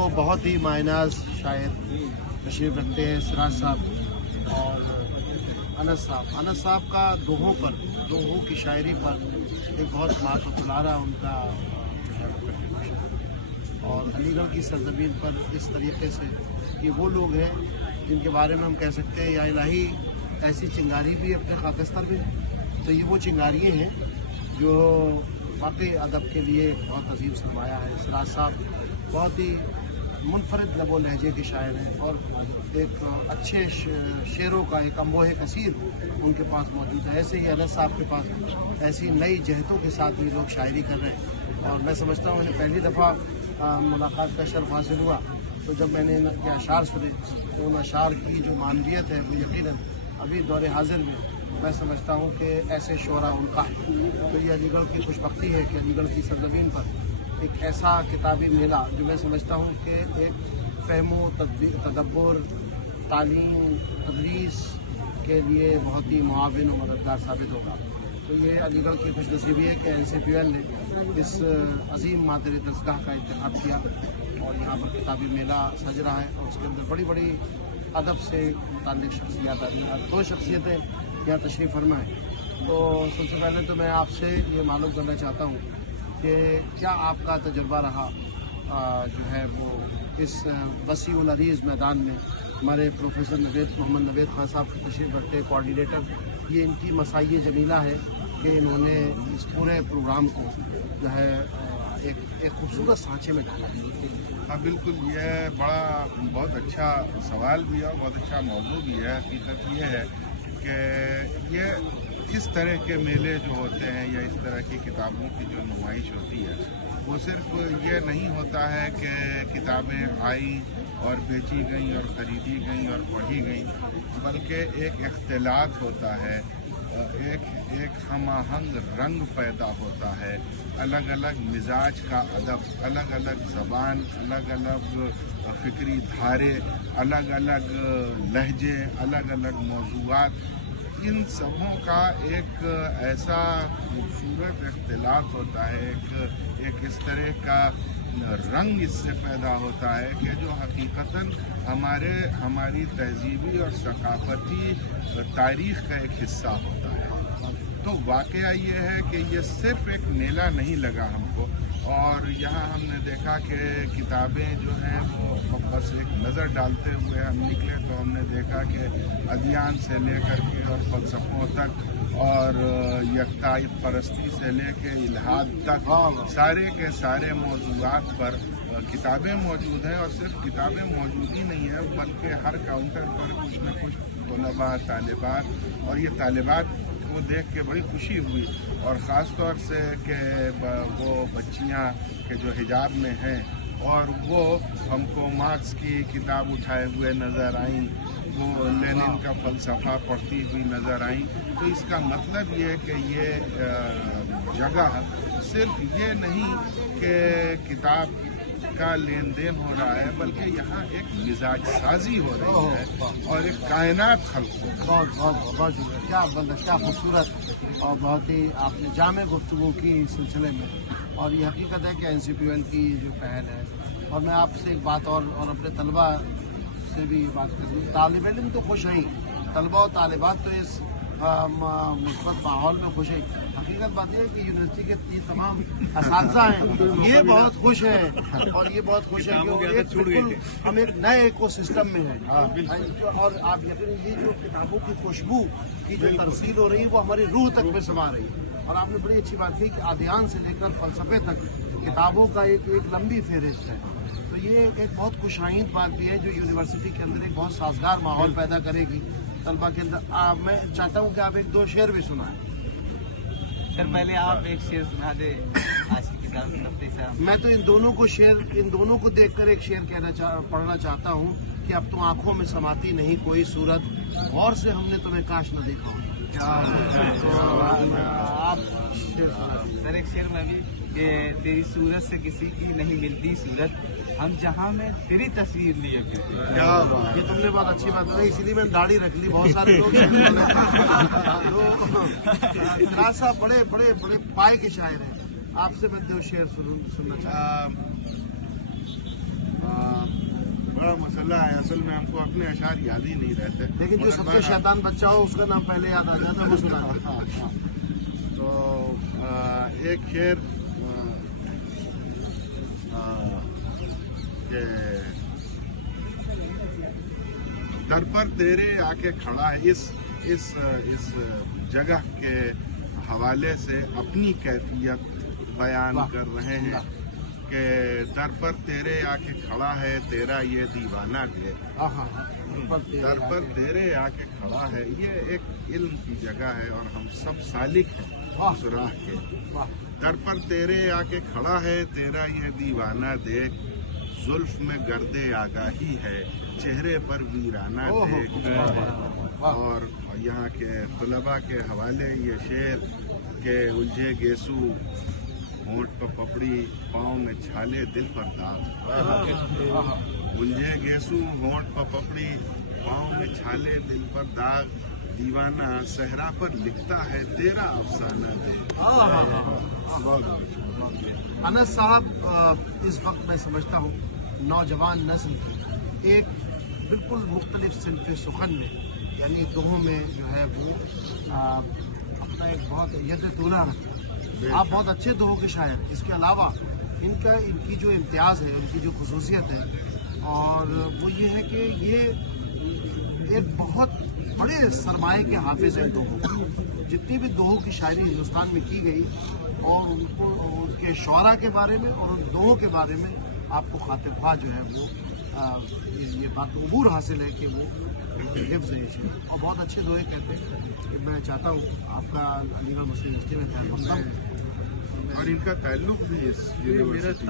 तो बहुत ही मायनाज शायर तशरीफ़ रखते हैं सिराज साहब और अनस साहब का दोहों की शायरी पर एक बहुत मातुलारा उनका जो है कंट्रीब्यूशन। और अलीगढ़ की सरजमीन पर इस तरीके से ये वो लोग हैं जिनके बारे में हम कह सकते हैं या इलाही ऐसी चिंगारी भी अपने खाकस्तर में है। तो ये वो चिंगारियाँ हैं जो वाकई अदब के लिए बहुत अजीम सरमाया है। सिराज साहब बहुत ही मुनफरद लबो लहजे के शायर हैं और एक अच्छे शेरों का एक अम्बोह कसीर उनके पास मौजूद है। ऐसे ही अनस साहब के पास ऐसी नई जहतों के साथ ये लोग शायरी कर रहे हैं और मैं समझता हूँ उन्हें पहली दफ़ा मुलाकात का शर्फ हासिल हुआ तो जब मैंने इनके अशार सुने तो उन अशार की जो मानवियत है वो यकीनन अभी दौरे हाजिर में मैं समझता हूँ कि ऐसे शोरा उनका है। तो ये अलीगढ़ की खुशबख्ती है कि अलीगढ़ की सरजमीन पर एक ऐसा किताबी मेला जो मैं समझता हूँ कि एक फ़हमो तदब्बुर तालीम तदरीस के लिए बहुत ही मुआविन और मददगार साबित होगा। तो ये अलीगढ़ की खुशनसीबी है कि NCPL ने इस अजीम मादर दरसगाह का इंतखाब किया और यहाँ पर किताबी मेला सज रहा है और उसके अंदर बड़ी बड़ी अदब से मुताल्लिक़ शख्सियत आई हैं। 2 शख्सियतें यहाँ तशरीफ़ फरमा है। तो सबसे पहले तो मैं आपसे ये मालूम करना चाहता हूँ कि क्या आपका तजुर्बा रहा जो है वो इस वसीउल अरीज़ मैदान में हमारे प्रोफेसर मोहम्मद नवेद खान साहब तशरीफ़ रखते कोऑर्डिनेटर। ये इनकी मसाई जमीला है कि इन्होंने इस पूरे प्रोग्राम को जो है एक खूबसूरत सांचे में डाला। हाँ बिल्कुल, ये बहुत अच्छा सवाल भी है और बहुत अच्छा मौजू भी है। हकीकत ये है कि ये इस तरह के मेले जो होते हैं या इस तरह की किताबों की जो नुमाइश होती है वो सिर्फ ये नहीं होता है कि किताबें आई और बेची गई और ख़रीदी गई और पढ़ी गई, बल्कि एक इख्तिलात होता है, एक हमाहंग रंग पैदा होता है, अलग अलग मिजाज का अदब, अलग अलग ज़बान, अलग अलग फ़िक्री धारे, अलग अलग लहजे, अलग अलग मौज़ूआत, इन सबों का एक ऐसा खूबसूरत इख्तिलाफ होता है, एक इस तरह का रंग इससे पैदा होता है कि जो हकीकतन हमारी तहजीबी और सकाफती तारीख़ का एक हिस्सा होता है। तो वाक़या ये है कि ये सिर्फ़ एक मेला नहीं लगा हमको, और यहाँ हमने देखा कि किताबें जो हैं वो बस एक नज़र डालते हुए हम निकले तो हमने देखा कि अदियान से लेकर के और फ़लसफ़ों तक और यकताई परस्ती से लेकर इल्हाद तक सारे के सारे मौज़ूआत पर किताबें मौजूद हैं। और सिर्फ किताबें मौजूद ही नहीं है बल्कि हर काउंटर पर कुछ न कुछ तलबा तालिबात, और ये तालिबात को देख के बड़ी खुशी हुई, और ख़ास तौर से कि वो बच्चियाँ के जो हिजाब में हैं और वो हमको मार्क्स की किताब उठाए हुए नज़र आईं, वो लेनिन का फ़लसफ़ा पढ़ती हुई नज़र आईं। तो इसका मतलब ये है कि ये जगह सिर्फ ये नहीं कि किताब का लेन देन हो रहा है, बल्कि यहाँ एक मिजाज साजी हो रही है और एक कायनात खल्क हो। बहुत क्या खूबसूरत और बहुत ही आपने जामे गुफ्तगू की इस सिलसिले में, और ये हकीकत है कि NCPL की जो पहल है। और मैं आपसे एक बात और अपने तलबा से भी बात करूँ, तालिब इल्म तो खुश हैं, तलबा और तालिबात तो इस मुस्बत माहौल में खुश हैं। हकीकत बात है कि यूनिवर्सिटी के ये तमाम असातिज़ा हैं, ये बहुत खुश हैं और ये बहुत खुश है कि हम एक नए इको सिस्टम में हैं। और आप यकीन ये जो किताबों की खुशबू की जो तरसील हो रही है वो हमारी रूह तक में समा रही है। और आपने बड़ी अच्छी बात की कि आदियान से लेकर फ़लसफ़े तक किताबों का एक लंबी फहरिस्त है। तो ये एक बहुत खुशाइंद बात भी है जो यूनिवर्सिटी के अंदर एक बहुत साजगार माहौल पैदा करेगी तलबा के अंदर। मैं चाहता हूँ कि आप 1-2 शेर भी सुनाएं। सर पहले आप एक शेर सुना दे आज की किताब से। मैं तो इन दोनों को देखकर एक शेर पढ़ना चाहता हूँ कि अब तो आंखों में समाती नहीं कोई सूरत, गौर से हमने तुम्हें काश न देखा। आप शेर सर एक शेर में भी कि तेरी सूरत से किसी की नहीं मिलती सूरत, हम जहाँ में तेरी तस्वीर लिए। ये तुमने बहुत अच्छी बात बताई, इसीलिए मैंने दाढ़ी रख ली। बहुत सारे लोग सिराज साहब बड़े पाए के शायर हैं, आपसे मैं 2 शेर सुनना चाहता हूँ। बड़ा मसला है, असल में हमको अपने अशार याद ही नहीं रहते। लेकिन जो सबसे शैतान बच्चा हो उसका नाम पहले याद आ जाता है, वो सुना। तो एक शेर के दर पर तेरे आके खड़ा है, इस जगह के हवाले से अपनी कैफियत बयान कर रहे हैं कि दर पर तेरे आके खड़ा है तेरा ये दीवाना दे। दर पर तेरे आके खड़ा है, ये एक इल्म की जगह है और हम सब सालिक हैं उस राह के। दर पर तेरे आके खड़ा है तेरा ये दीवाना देख, जुल्फ में गर्दे आगाही है चेहरे पर वीराना देख। और यहाँ के तलबा के हवाले ये शेर के उलझे गेसू होंठ पर पपड़ी पाँव में छाले दिल पर दाग। उलझे गेसू होंठ पर पपड़ी पाँव में छाले दिल पर दाग, दीवाना सहरा पर लिखता है तेरा अफसाना दे। अनस साहब, इस वक्त मैं समझता हूँ नौजवान नस्ल एक बिल्कुल मुख्तलिफ सिनफ सुखन में, यानी दोहों में जो है वो अपना एक बहुत यद तोला है। आप बहुत अच्छे दोहों के शायर, इसके अलावा इनकी जो इम्तियाज़ है, इनकी जो खसूसियत है, और वो ये है कि ये एक बहुत बड़े सरमाए के हाफिज हैं दोहों। जितनी भी दोहों की शायरी हिंदुस्तान में की गई और उनको उनके शौरा के बारे में और उन दोहों के बारे में आपको खातिरख्वाह जो है वो ये बात अबूर हासिल है कि वो हिफ्ज़ है ये शेर, और बहुत अच्छे दोहे कहते हैं कि मैं चाहता हूँ आपका अलीगढ़ मुस्लिम यूनिवर्सिटी में ताल्लुक़ है और इनका ताल्लुक भी इस यूनिवर्सिटी से।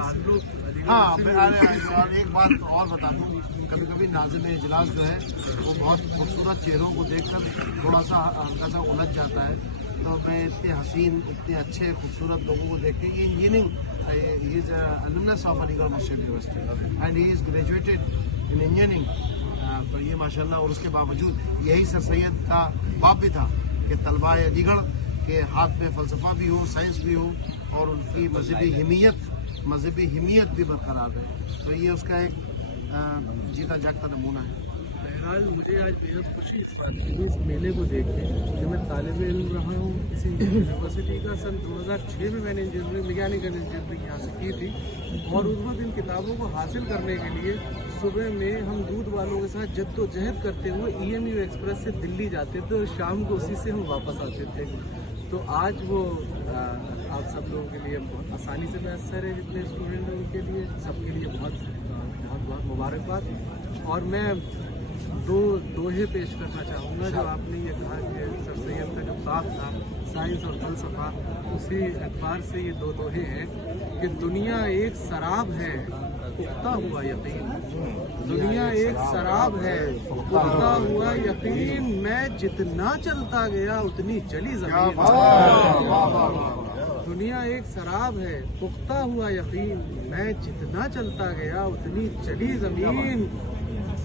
हाँ, और एक बात और बता दूँ, कभी कभी नाज़िम इजलास जो है वो बहुत खूबसूरत चेहरों को देखकर थोड़ा सा हल्का सा उलझ जाता है। तो मैं इतने हसीन, इतने अच्छे खूबसूरत लोगों को देख के, ये engineering, he is alumnus of Aligarh Muslim university and he is graduated in engineering. तो ये माशाल्लाह, और उसके बावजूद यही सर सैयद का बाप भी था कि तलबा अलीगढ़ के हाथ में फ़लसफ़ा भी हो, साइंस भी हो, और उनकी मजहबी हिमियत भी बरकरार है। तो ये उसका एक जीता जागता नमूना है। बहरहाल मुझे आज बेहद खुशी इस बात की इस मेले को देख के कि मैं तालिब इल्म रहा हूँ किसी यूनिवर्सिटी का। सन 2006 में मैंने इंजीनियरिंग, मैकेनिकल इंजीनियरिंग यहाँ से की थी, और उस वक्त इन किताबों को हासिल करने के लिए सुबह में हम दूध वालों के साथ जद्दोजहद करते हुए EMU एक्सप्रेस से दिल्ली जाते थे और शाम को उसी से हम वापस आते थे। तो आज वो आप सब लोगों के लिए बहुत आसानी से मैसर है, जितने स्टूडेंट हैं उनके लिए, सबके लिए बहुत बहुत मुबारकबाद। और मैं दो दोहे पेश करना चाहूँगा। जो आपने ये कहा कि सर सैयद का जो बाप था साइंस और फलसफा, उसी एतबार से ये दो दोहे हैं कि दुनिया एक शराब है पुख्ता हुआ यकीन, दुनिया एक शराब है पुख्ता हुआ यकीन, मैं जितना चलता गया उतनी चली ज़मीन। दुनिया एक शराब है पुख्ता हुआ यकीन, मैं जितना चलता गया उतनी चली ज़मीन,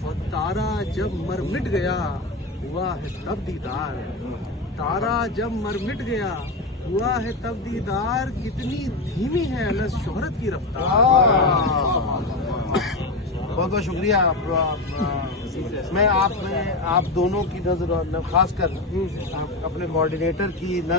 और तारा जब मर मिट गया हुआ है तब दीदार, तारा जब मर मिट गया हुआ है तब दीदार, कितनी धीमी है अनस शोहरत की रफ्तार। बहुत बहुत शुक्रिया। मैं आप दोनों की नज़र, खासकर अपने कोऑर्डिनेटर की नज़र